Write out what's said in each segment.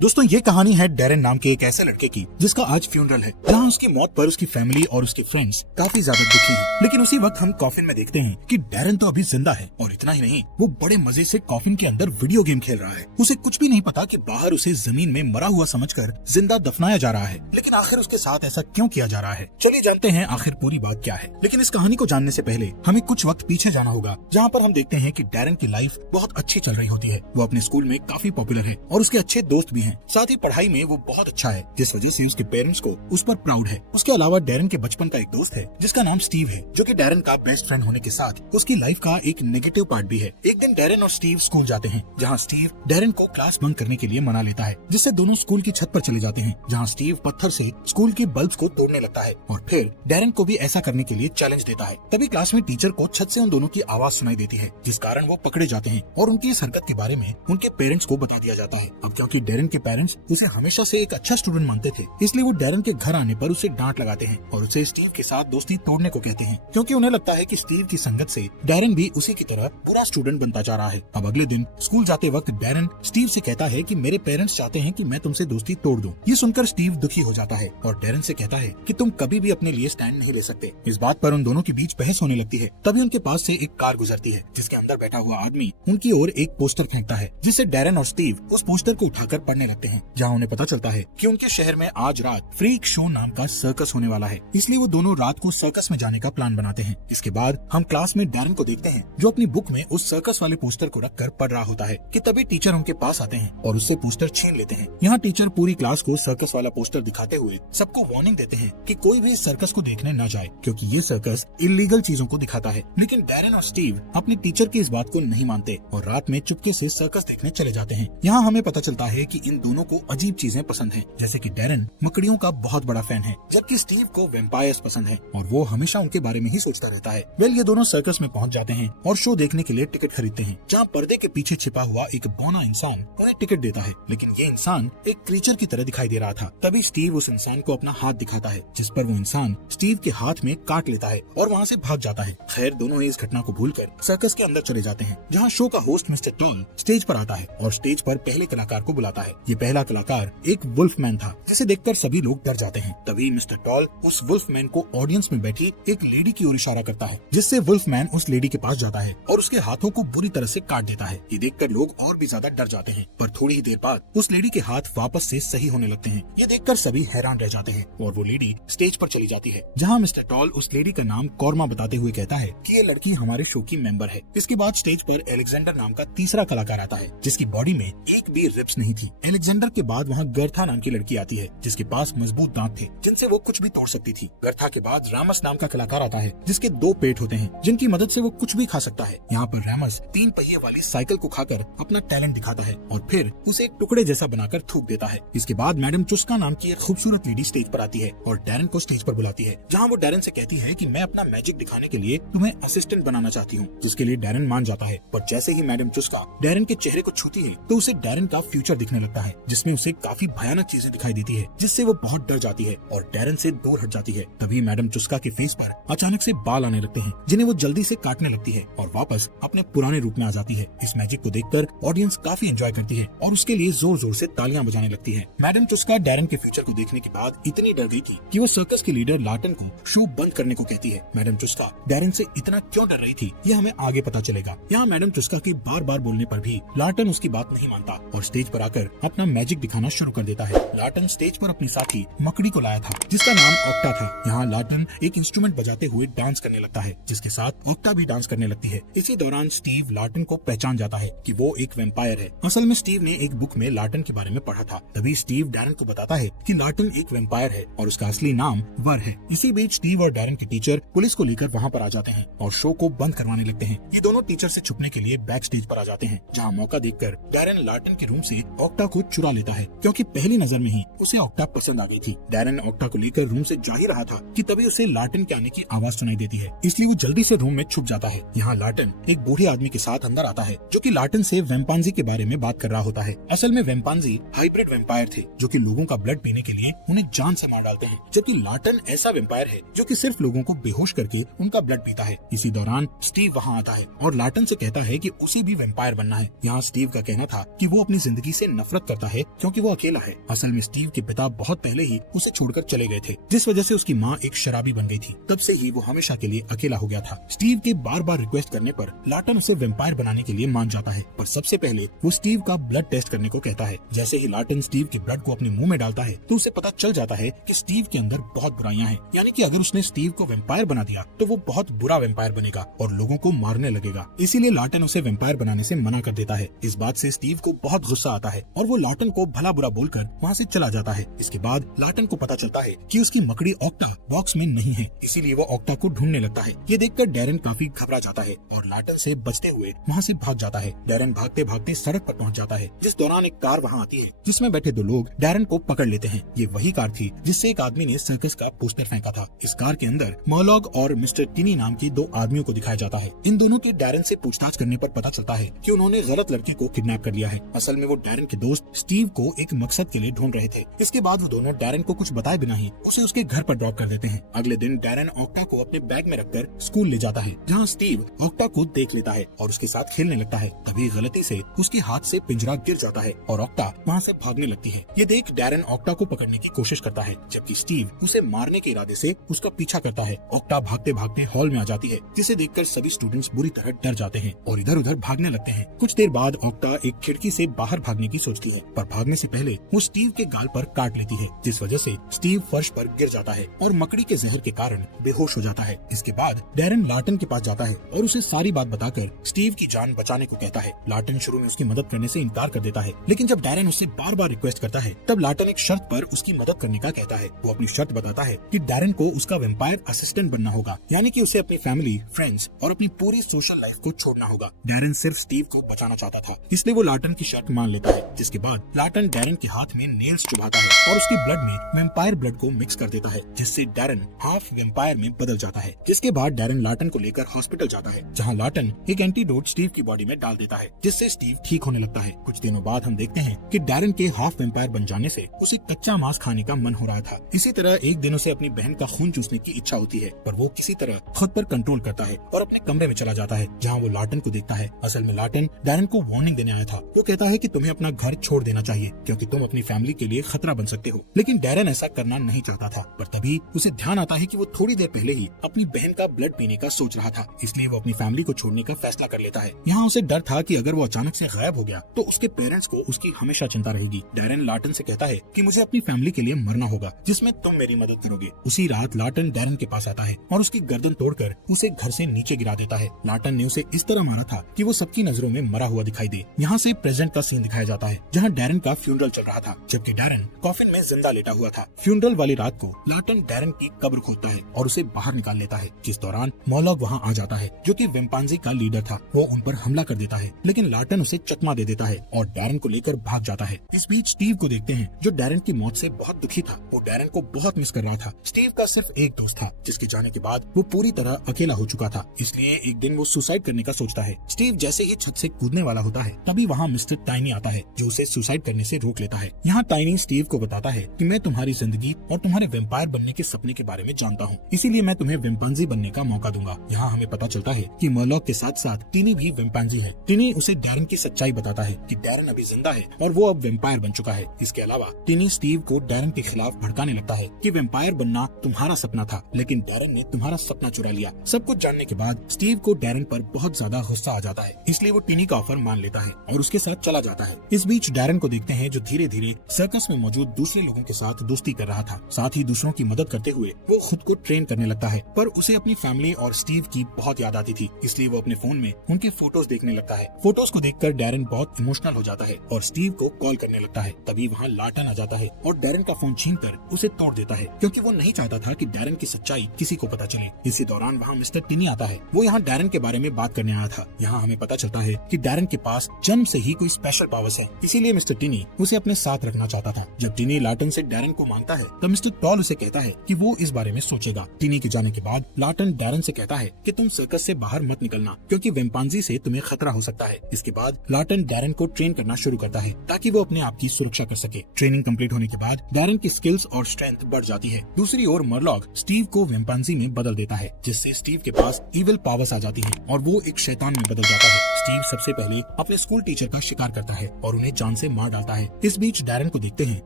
दोस्तों ये कहानी है डैरेन नाम के एक ऐसे लड़के की जिसका आज फ्यूनरल है, जहां उसकी मौत पर उसकी फैमिली और उसके फ्रेंड्स काफी ज्यादा दुखी हैं। लेकिन उसी वक्त हम कॉफिन में देखते हैं कि डैरेन तो अभी जिंदा है और इतना ही नहीं, वो बड़े मजे से कॉफिन के अंदर वीडियो गेम खेल रहा है। उसे कुछ भी नहीं पता कि बाहर उसे जमीन में मरा हुआ समझकर जिंदा दफनाया जा रहा है। लेकिन आखिर उसके साथ ऐसा क्यों किया जा रहा है, चलिए जानते हैं आखिर पूरी बात क्या है। लेकिन इस कहानी को जानने से पहले हमें कुछ वक्त पीछे जाना होगा, जहाँ पर हम देखते हैं कि डैरेन की लाइफ बहुत अच्छी चल रही होती है। वो अपने स्कूल में काफी पॉपुलर है और उसके अच्छे दोस्त भी हैं। साथ ही पढ़ाई में वो बहुत अच्छा है, जिस वजह से उसके पेरेंट्स को उस पर प्राउड है। उसके अलावा डैरेन के बचपन का एक दोस्त है जिसका नाम स्टीव है, जो कि डैरेन का बेस्ट फ्रेंड होने के साथ उसकी लाइफ का एक नेगेटिव पार्ट भी है। एक दिन डैरेन और स्टीव स्कूल जाते हैं, जहाँ स्टीव डैरेन को क्लास बंक करने के लिए मना लेता है, जिससे दोनों स्कूल की छत पर चले जाते हैं, जहाँ स्टीव पत्थर से स्कूल के बल्ब को तोड़ने लगता है और फिर डैरेन को भी ऐसा करने के लिए चैलेंज देता है। तभी क्लास में टीचर को छत से उन दोनों की आवाज सुनाई देती है, जिस कारण वो पकड़े जाते हैं और उनकी इस हरकत के बारे में उनके पेरेंट्स को बता दिया जाता है। अब क्योंकि डैरेन के पेरेंट्स उसे हमेशा से एक अच्छा स्टूडेंट मानते थे, इसलिए वो डैरेन के घर आने पर उसे डांट लगाते हैं और उसे स्टीव के साथ दोस्ती तोड़ने को कहते हैं, क्योंकि उन्हें लगता है कि स्टीव की संगत से डैरेन भी उसी की तरह बुरा स्टूडेंट बनता जा रहा है। अब अगले दिन स्कूल जाते वक्त डैरेन स्टीव से कहता है कि मेरे पेरेंट्स चाहते हैं कि मैं तुमसे दोस्ती तोड़ दूं। ये सुनकर स्टीव दुखी हो जाता है और डैरेन से कहता है कि तुम कभी भी अपने लिए स्टैंड नहीं ले सकते। इस बात पर उन दोनों के बीच बहस होने लगती है। तभी उनके पास से एक कार गुजरती है, जिसके अंदर बैठा हुआ आदमी उनकी ओर एक पोस्टर फेंकता है, जिससे डैरेन और स्टीव उस पोस्टर को उठाकर पढ़ने लगते हैं, जहाँ उन्हें पता चलता है कि उनके शहर में आज रात फ्रीक शो नाम का सर्कस होने वाला है। इसलिए वो दोनों रात को सर्कस में जाने का प्लान बनाते हैं। इसके बाद हम क्लास में डैरेन को देखते हैं, जो अपनी बुक में उस सर्कस वाले पोस्टर को रखकर पढ़ रहा होता है कि तभी टीचर उनके पास आते हैं और उससे पोस्टर छीन लेते हैं। यहाँ टीचर पूरी क्लास को सर्कस वाला पोस्टर दिखाते हुए सबको वार्निंग देते हैं कि कोई भी इस सर्कस को देखने न जाए, क्योंकि ये सर्कस इलीगल चीजों को दिखाता है। लेकिन डैरेन और स्टीव अपने टीचर की इस बात को नहीं मानते और रात में चुपके से सर्कस देखने चले जाते हैं। यहाँ हमें पता चलता है कि इन दोनों को अजीब चीजें पसंद हैं, जैसे कि डैरेन मकड़ियों का बहुत बड़ा फैन है, जबकि स्टीव को वैम्पायर्स पसंद है और वो हमेशा उनके बारे में ही सोचता रहता है। ये दोनों सर्कस में पहुंच जाते हैं और शो देखने के लिए टिकट खरीदते हैं, जहाँ पर्दे के पीछे छिपा हुआ एक बौना इंसान उन्हें टिकट देता है। लेकिन ये इंसान एक क्रीचर की तरह दिखाई दे रहा था। तभी स्टीव उस इंसान को अपना हाथ दिखाता है, जिस पर वो इंसान स्टीव के हाथ में काट लेता है और वहाँ से भाग जाता है। खैर दोनों इस घटना को भूलकर सर्कस के अंदर चले जाते हैं, जहाँ शो का होस्ट मिस्टर टॉल स्टेज पर आता है और स्टेज पर पहले कलाकार को बुलाता है। ये पहला कलाकार एक वुल्फमैन था, जिसे देखकर सभी लोग डर जाते हैं। तभी मिस्टर टॉल उस वुल्फमैन को ऑडियंस में बैठी एक लेडी की ओर इशारा करता है, जिससे वुल्फमैन उस लेडी के पास जाता है और उसके हाथों को बुरी तरह से काट देता है। ये देखकर लोग और भी ज्यादा डर जाते हैं, पर थोड़ी ही देर बाद उस लेडी के हाथ वापस से सही होने लगते हैं। ये देखकर सभी हैरान रह जाते हैं और वो लेडी स्टेज पर चली जाती है, जहाँ मिस्टर टॉल उस लेडी का नाम कॉर्मा बताते हुए कहता है कि ये लड़की हमारे शो की मेंबर है। इसके बाद स्टेज पर एलेक्जेंडर नाम का तीसरा कलाकार आता है, जिसकी बॉडी में एक भी रिब्स नहीं थी। एलेक्जेंडर के बाद वहाँ गर्था नाम की लड़की आती है, जिसके पास मजबूत दांत थे, जिनसे वो कुछ भी तोड़ सकती थी। गर्था के बाद रामस नाम का कलाकार आता है, जिसके 2 पेट होते हैं, जिनकी मदद से वो कुछ भी खा सकता है। यहाँ पर रामस 3 पहिए वाली साइकिल को खाकर अपना टैलेंट दिखाता है और फिर उसे एक टुकड़े जैसा बनाकर थूक देता है। इसके बाद मैडम चुस्का नाम की एक खूबसूरत लेडी स्टेज पर आती है और डैरेन को स्टेज पर बुलाती है, जहाँ वो डैरेन से कहती है कि मैं अपना मैजिक दिखाने के लिए तुम्हें असिस्टेंट बनाना चाहती हूँ, जिसके लिए डैरेन मान जाता है। पर जैसे ही मैडम चुस्का डैरेन के चेहरे को छूती है, तो उसे डैरेन का फ्यूचर दिखने लगता है, जिसमें उसे काफी भयानक चीजें दिखाई देती है, जिससे वो बहुत डर जाती है और डैरेन से दूर हट जाती है। तभी मैडम चुस्का के फेस पर अचानक से बाल आने लगते हैं, जिन्हें वो जल्दी से काटने लगती है और वापस अपने पुराने रूप में आ जाती है। इस मैजिक को देखकर ऑडियंस काफी एंजॉय करती है और उसके लिए जोर जोर से तालियां बजाने लगती है। मैडम चुस्का डैरेन के फ्यूचर को देखने के बाद इतनी डर गई थी कि वो सर्कस के लीडर लार्टन को शो बंद करने को कहती है। मैडम चुस्का डैरेन से इतना क्यों डर रही थी, ये हमें आगे पता चलेगा। यहाँ मैडम चुस्का की बार बार बोलने पर भी लार्टन उसकी बात नहीं मानता और स्टेज पर आकर अपना मैजिक दिखाना शुरू कर देता है। लार्टन स्टेज पर अपनी साथी मकड़ी को लाया था, जिसका नाम ऑक्टा था। यहाँ लार्टन एक इंस्ट्रूमेंट बजाते हुए डांस करने लगता है, जिसके साथ ऑक्टा भी डांस करने लगती है। इसी दौरान स्टीव लार्टन को पहचान जाता है कि वो एक वैम्पायर है। असल में स्टीव ने एक बुक में लार्टन के बारे में पढ़ा था। तभी स्टीव डैरेन को बताता है कि लार्टन एक वैम्पायर है और उसका असली नाम वर है। इसी बीच स्टीव और डैरेन के टीचर पुलिस को लेकर वहाँ पर आ जाते हैं और शो को बंद करवाने लगते हैं। ये दोनों टीचर से छुपने के लिए बैक स्टेज पर आ जाते हैं, जहाँ मौका देखकर डैरेन लार्टन के रूम से ऑक्टा को चुरा लेता है, क्योंकि पहली नजर में ही उसे ऑक्टा पसंद आ गई थी। डैरेन ऑक्टा को लेकर रूम से जा ही रहा था कि तभी उसे लार्टन के आने की आवाज सुनाई देती है, इसलिए वो जल्दी से रूम में छुप जाता है। यहाँ लार्टन एक बूढ़े आदमी के साथ अंदर आता है, जो कि लार्टन से वैम्पांजी के बारे में बात कर रहा होता है। असल में वैम्पांजी हाइब्रिड वैम्पायर थे, जो कि लोगों का ब्लड पीने के लिए उन्हें जान से मार डालते हैं, जबकि लार्टन ऐसा वैम्पायर है जो कि सिर्फ लोगों को बेहोश करके उनका ब्लड पीता है। इसी दौरान स्टीव वहाँ आता है और लार्टन से कहता है कि उसे भी वैम्पायर बनना है। यहाँ स्टीव का कहना था कि वो अपनी जिंदगी से नफरत करता है क्योंकि वो अकेला है। असल में स्टीव के पिता बहुत पहले ही उसे छोड़कर चले गए थे, जिस वजह से उसकी माँ एक शराबी बन गई थी। तब से ही वो हमेशा के लिए अकेला हो गया था। स्टीव के बार बार रिक्वेस्ट करने पर लार्टन उसे वेम्पायर बनाने के लिए मान जाता है, पर सबसे पहले वो स्टीव का ब्लड टेस्ट करने को कहता है। जैसे ही लार्टन स्टीव के ब्लड को अपने मुंह में डालता है तो उसे पता चल जाता है कि स्टीव के अंदर बहुत बुराइयां हैं, यानी कि अगर उसने स्टीव को वेम्पायर बना दिया तो वो बहुत बुरा वेम्पायर बनेगा और लोगों को मारने लगेगा। इसीलिए लार्टन उसे वेम्पायर बनाने से मना कर देता है। इस बात से स्टीव को बहुत गुस्सा आता है और वो लार्टन को भला बुरा बोलकर वहाँ से चला जाता है। इसके बाद लार्टन को पता चलता है कि उसकी मकड़ी ऑक्टा बॉक्स में नहीं है, इसीलिए वो ऑक्टा को ढूंढने लगता है। ये देखकर डैरेन काफी घबरा जाता है और लार्टन से बचते हुए वहाँ से भाग जाता है। डैरेन भागते भागते सड़क पर पहुँच जाता है, जिस दौरान एक कार वहाँ आती है जिसमें बैठे दो लोग डैरेन को पकड़ लेते हैं। ये वही कार थी जिससे एक आदमी ने सर्कस का पोस्टर फेंका था। इस कार के अंदर मॉर्लॉग और मिस्टर टिनी नाम के दो आदमियों को दिखाया जाता है। इन दोनों की डैरेन से पूछताछ करने पर पता चलता है कि उन्होंने गलत लड़के को किडनैप कर लिया है। असल में वो डैरेन के दोस्त स्टीव को एक मकसद के लिए ढूंढ रहे थे। इसके बाद वो दोनों डैरेन को कुछ बताए बिना ही उसे उसके घर पर ड्रॉप कर देते हैं। अगले दिन डैरेन ऑक्टा को अपने बैग में रखकर स्कूल ले जाता है, जहाँ स्टीव ऑक्टा को देख लेता है और उसके साथ खेलने लगता है। तभी गलती से उसके हाथ से पिंजरा गिर जाता है और ऑक्टा वहाँ से भागने लगती है। ये देख डैरेन ऑक्टा को पकड़ने की कोशिश करता है, जबकि स्टीव उसे मारने के इरादे से उसका पीछा करता है। ऑक्टा भागते भागते हॉल में आ जाती है, जिसे देखकर सभी स्टूडेंट्स बुरी तरह डर जाते हैं और इधर उधर भागने लगते हैं। कुछ देर बाद ऑक्टा एक खिड़की से बाहर भागने की सोचती है, पर भागने से पहले वो स्टीव के गाल पर काट लेती है, जिस वजह से स्टीव फर्श पर गिर जाता है और मकड़ी के जहर के कारण बेहोश हो जाता है। इसके बाद डैरेन लार्टन के पास जाता है और उसे सारी बात बताकर स्टीव की जान बचाने को कहता है। लार्टन शुरू में उसकी मदद करने से इनकार कर देता है, लेकिन जब डैरेन उससे बार बार रिक्वेस्ट करता है तब लार्टन एक शर्त पर उसकी मदद करने का कहता है। वो अपनी शर्त बताता है कि डैरेन को उसका वेम्पायर असिस्टेंट बनना होगा, यानी कि उसे अपनी फैमिली, फ्रेंड्स और अपनी पूरी सोशल लाइफ को छोड़ना होगा। डैरेन सिर्फ स्टीव को बचाना चाहता था, इसलिए वो लार्टन की शर्त मान लेता है। जिसके बाद लार्टन डैरेन के हाथ में नेल्स चुभाता है और उसकी ब्लड में वेम्पायर ब्लड को मिक्स कर देता है, जिससे डैरेन हाफ वेम्पायर में बदल जाता है। जिसके बाद डैरेन लार्टन को लेकर हॉस्पिटल जाता है, जहाँ लार्टन एक एंटीडोट स्टीव की बॉडी में डाल देता है, जिससे स्टीव ठीक होने लगता है। कुछ दिनों बाद हम देखते हैं कि डैरेन के हाफ वेम्पायर बन जाने से उसे कच्चा मांस खाने का मन हो रहा था। इसी तरह एक दिन उसे अपनी बहन का खून चूसने की इच्छा होती है, पर वो किसी तरह खुद पर कंट्रोल करता है और अपने कमरे में चला जाता है, जहाँ वो लार्टन को देखता है। असल में लार्टन डैरेन को वार्निंग देने आया था। वो कहता है कि तुम्हें अपना घर छोड़ देना चाहिए क्योंकि तुम अपनी फैमिली के लिए खतरा बन सकते हो, लेकिन डैरेन ऐसा करना नहीं चाहता था। पर तभी उसे ध्यान आता है कि वो थोड़ी देर पहले ही अपनी बहन का ब्लड पीने का सोच रहा था, इसलिए वो अपनी फैमिली को छोड़ने का फैसला कर लेता है। यहाँ उसे डर था कि अगर वो अचानक से गायब हो गया तो उसके पेरेंट्स को उसकी हमेशा चिंता रहेगी। डैरेन लार्टन से कहता है कि मुझे अपनी फैमिली के लिए मरना होगा, जिसमें तुम मेरी मदद करोगे। उसी रात लार्टन डैरेन के पास आता है और उसकी गर्दन तोड़कर उसे घर से नीचे गिरा देता है। लार्टन ने उसे इस तरह मारा था कि वो सबकी नजरों में मरा हुआ दिखाई दे। यहाँ से प्रेजेंट का सीन दिखाया जाता है, जहाँ डैरेन का फ्यूनरल चल रहा था, जबकि डैरेन कॉफिन में जिंदा लेटा हुआ था। फ्यूनरल वाली रात को लार्टन डैरेन की कब्र खोदता है और उसे बाहर निकाल लेता है, जिस दौरान मॉर्लॉग वहाँ आ जाता है, जो कि वेम्पांजी का लीडर था। वो उन पर हमला कर देता है, लेकिन लार्टन उसे चकमा दे देता है और डैरेन को लेकर भाग जाता है। इस बीच स्टीव को देखते हैं, जो डैरेन की मौत से बहुत दुखी था। वो डैरेन को बहुत मिस कर रहा था। स्टीव का सिर्फ एक दोस्त था, जिसके जाने के बाद वो पूरी तरह अकेला हो चुका था, इसलिए एक दिन वो सुसाइड करने का सोचता है। स्टीव जैसे ही छत से कूदने वाला होता है, तभी वहाँ मिस्टर टाइनी आता है, जो उसे सुसाइड करने से रोक लेता है। यहाँ टाइनी स्टीव को बताता है कि मैं तुम्हारी जिंदगी और तुम्हारे वेम्पायर बनने के सपने के बारे में जानता हूँ, इसीलिए मैं तुम्हें वेम्पांजी बनने का मौका दूंगा। यहाँ हमें पता चलता है कि मॉर्लॉग के साथ साथ टिनी भी वेम्पांजी है। टिनी उसे डैरेन की सच्चाई बताता है कि डैरेन अभी जिंदा है और वो अब वेम्पायर बन चुका है। इसके अलावा टिनी स्टीव को डैरेन के खिलाफ भड़काने लगता है कि वेम्पायर बनना तुम्हारा सपना था, लेकिन डैरेन ने तुम्हारा सपना चुरा लिया। सब कुछ जानने के बाद स्टीव को डैरेन पर बहुत ज्यादा गुस्सा आ जाता है, इसलिए वो टिनी का ऑफर मान लेता है और उसके साथ चला जाता है। इस बीच डैरेन को देखते हैं, जो धीरे धीरे सर्कस में मौजूद दूसरे लोगों के साथ दोस्ती कर रहा था। साथ ही दूसरों की मदद करते हुए वो खुद को ट्रेन करने लगता है, पर उसे अपनी फैमिली और स्टीव की बहुत याद आती थी, इसलिए वो अपने फोन में उनके फोटोज देखने लगता है। फोटोज को देखकर डैरेन बहुत इमोशनल हो जाता है और स्टीव को कॉल करने लगता है। तभी वहाँ लार्टन आ जाता है और डैरेन का फोन छीनकर उसे तोड़ देता है, क्योंकि वो नहीं चाहता था कि डैरेन की सच्चाई किसी को पता चले। इसी दौरान वहाँ मिस्टर टिनी आता है। वो यहाँ डैरेन के बारे में बात करने आया था। यहाँ हमें पता चलता है कि डैरेन के पास जन्म से ही कोई स्पेशल पावर्स है, इसीलिए मिस्टर टिनी उसे अपने साथ रखना चाहता था। जब टिनी लार्टन से डैरेन को मांगता है, तब मिस्टर टॉल उसे कहता है कि वो इस बारे में सोचेगा। टिनी के जाने के बाद लार्टन डैरेन से कहता है कि तुम सर्कस से बाहर मत निकलना, क्योंकि वेम्पांजी से तुम्हें खतरा हो सकता है। इसके बाद लार्टन डैरेन को ट्रेन करना शुरू करता है, ताकि वो अपने आप की सुरक्षा कर सके। ट्रेनिंग कंप्लीट होने के बाद डैरेन की स्किल्स और स्ट्रेंथ बढ़ जाती है। दूसरी ओर मॉर्लॉग स्टीव को वेम्पांजी में बदल देता है, जिससे स्टीव के पास इविल पावर्स आ जाती है और वो एक शैतान में बदल जाता है। स्टीव सबसे पहले अपने स्कूल टीचर का शिकार करता है और उन्हें जान से मार डालता है। इस बीच डैरन को देखते हैं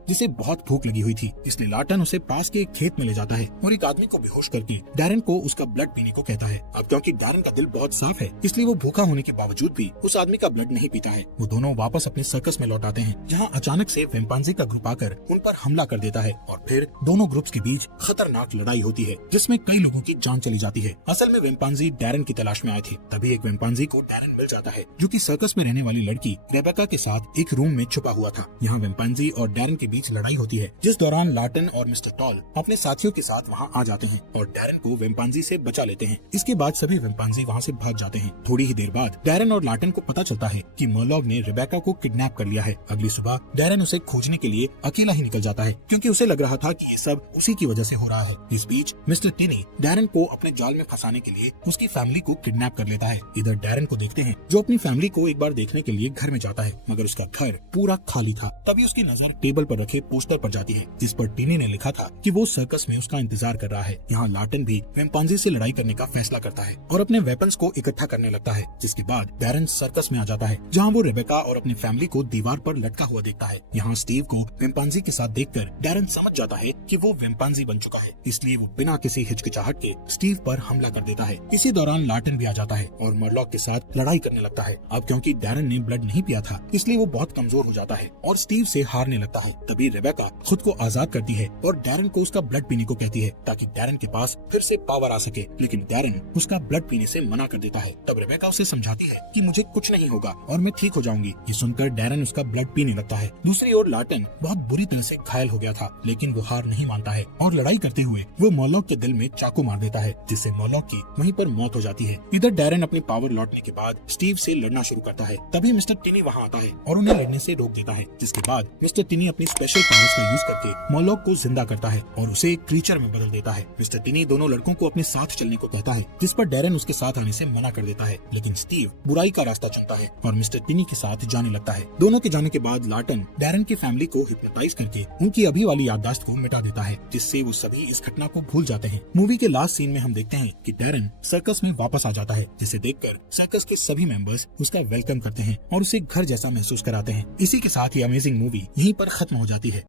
जिसे बहुत भूख लगी हुई थी, इसलिए लार्टन उसे पास के एक खेत में ले जाता है और एक आदमी को बेहोश करके डैरन को उसका ब्लड पीने को कहता है। अब क्योंकि डैरन का दिल बहुत साफ है, इसलिए वो भूखा होने के बावजूद भी उस आदमी का ब्लड नहीं पीता है। वो दोनों वापस अपने सर्कस में लौट आते हैं, जहाँ अचानक से वेम्पांजे का ग्रुप आकर उन पर हमला कर देता है और फिर दोनों ग्रुप्स के बीच खतरनाक लड़ाई होती है, जिसमें कई लोगों की जान चली जाती है। असल में वेम्पांजी डैरन की तलाश में आए थे। तभी एक वेम्पांजी को डैरन मिल जाता है, जो कि सर्कस में रहने वाली लड़की रेबेका के साथ एक रूम में छुपा हुआ था। यहाँ वेम्पांजी और डैरन के बीच लड़ाई होती है, जिस दौरान लार्टन और मिस्टर टॉल अपने साथियों के साथ वहाँ आ जाते हैं और डैरन को वेम्पांजी से बचा लेते हैं। इसके बाद सभी वेम्पांजी वहाँ से भाग जाते हैं। थोड़ी ही देर बाद डैरन और लार्टन को पता चलता है कि मर्लॉग ने रेबेका को किडनैप कर लिया है। अगली सुबह डैरन उसे खोजने के लिए अकेला ही निकल जाता है, क्योंकि उसे लग रहा था कि ये सब उसी की वजह से हो रहा है। इस बीच मिस्टर टिनी डैरन को अपने जाल में फंसाने के लिए उसकी फैमिली को किडनैप कर लेता है। इधर डैरन को देखते हैं, जो अपनी फैमिली को एक बार देखने के लिए घर में जाता है, मगर उसका घर पूरा खाली था। तभी उसकी नजर टेबल पर रखे पोस्टर पर जाती है, जिस पर टिनी ने लिखा था कि वो सर्कस में उसका इंतजार कर रहा है। यहाँ लार्टन भी वेम्पांजी से लड़ाई करने का फैसला करता है और अपने वेपन्स को इकट्ठा करने लगता है। जिसके बाद डैरन सर्कस में आ जाता है, जहाँ वो रेबेका और अपनी फैमिली को दीवार पर लटका हुआ देखता है। यहाँ स्टीव को वेम्पांजी के साथ देखकर डैरन समझ जाता है कि वो वेम्पांजी बन चुका है, इसलिए वो बिना किसी हिचकिचाहट के स्टीव पर हमला कर देता है। इसी दौरान लार्टन भी आ जाता है और मर्लॉक के साथ लड़ाई करने लगता है। अब क्योंकि डैरन ने ब्लड नहीं पिया था, इसलिए वो बहुत कमजोर हो जाता है और स्टीव से हारने लगता है। तभी रेबेका खुद को आजाद करती है और डैरन को उसका ब्लड पीने को कहती है, ताकि डैरन के पास फिर से पावर आ सके, लेकिन डैरन उसका ब्लड पीने से मना कर देता है। तब रेबेका उसे समझाती है कि मुझे कुछ नहीं होगा और मैं ठीक हो जाऊंगी। ये सुनकर डैरन उसका ब्लड पीने लगता है। दूसरी ओर लार्टन बहुत बुरी तरह से घायल हो गया था, लेकिन वो हार नहीं मानता है और लड़ाई करते हुए वो मर्लॉक के दिल में चाकू मार देता है, जिससे मर्लॉक की वहीं पर मौत हो जाती है। इधर डैरन अपनी पावर लौटने के बाद स्टीव से लड़ना शुरू करता है। तभी मिस्टर टिनी वहाँ आता है और उन्हें लड़ने से रोक देता है, जिसके बाद मिस्टर टिनी अपनी स्पेशल पावर्स का यूज करके मर्लॉक को जिंदा करता है और उसे एक क्रीचर में बदल देता है। मिस्टर टिनी दोनों लड़कों को अपने साथ चलने को कहता है, जिस पर डैरन उसके साथ आने से मना कर देता है, लेकिन स्टीव बुराई का रास्ता चुनता है और मिस्टर टिनी के साथ जाने लगता है। दोनों के जाने के बाद लार्टन डैरन की फैमिली को हिप्नोटाइज करके उनकी अभी वाली याददाश्त को मिटा देता है, जिससे वो सभी इस घटना को भूल जाते हैं। मूवी के लास्ट सीन में हम देखते हैं कि डैरन सर्कस में वापस आ जाता है, जिसे देखकर सर्कस के सभी मेंबर्स उसका वेलकम करते हैं और उसे घर जैसा महसूस कराते हैं। इसी के साथ ये अमेजिंग मूवी यहीं पर खत्म हो जाती है।